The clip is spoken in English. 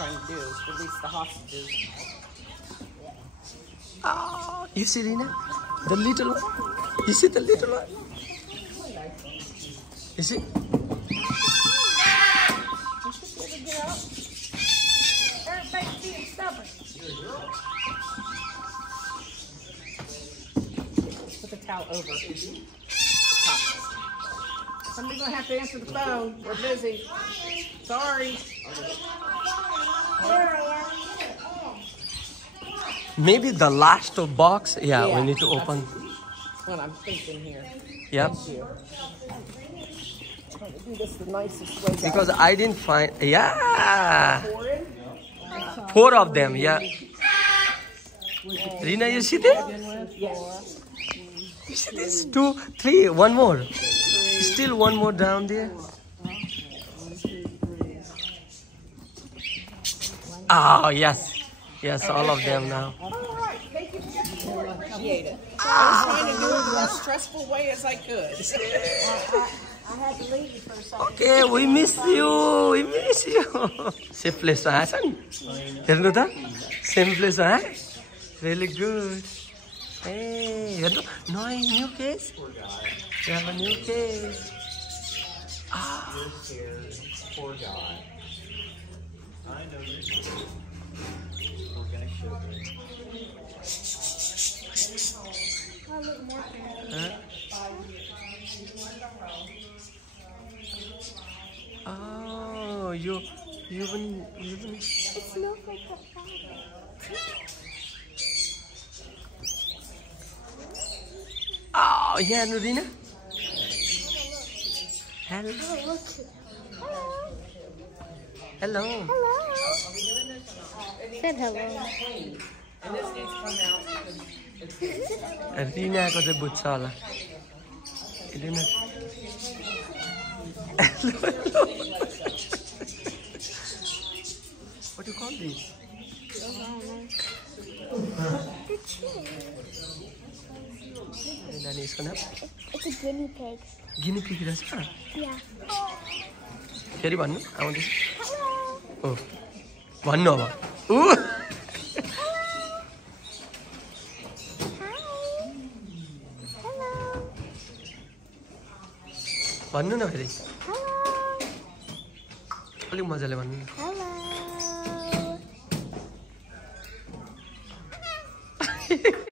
trying to do is release the hostages. Oh, you see, Rina? The little one? You see the little one? You see? You should be able to get out. Everybody's being stubborn. Put the towel over. Somebody's gonna have to answer the phone. We're busy. Sorry. Maybe the last box. Yeah, we need to open. That's what I'm thinking here. Yep. Thank you. Trying to do this the nicest way. Because I didn't find. Yeah. 4 in? 4 of them. Yeah. Rina, you see this? Yes. You see this? 2, 3. One more. Still one more down there. Oh, yes. Yes, all of them now. All right. Thank you for your support. Appreciate it. I was trying to do it the most stressful way as I could. I had to leave you for a second. Okay, we miss you. We miss you. Same place, Hassan. Hear that? Same place, huh? Really good. Hey, no, new case. We have a new case. Ah. You're scared. Poor guy. I know you're scared. We're gonna show you. Huh? Oh, you been. It smells like that. Oh, yeah, Nurina. Hello. Hello. Hello. Said hello. And this needs to come out. Rina ko sa butsala. Rina. Hello. What do you call this? It's a guinea pig. Guinea pig रस का? Yeah. फेरि भन्नु आउँदैछ? Hello. ओ भन्नु अब. उ Hi. Hello. भन्नु न फेरि. Hello. अलिक मजाले भन्नु न. Hello.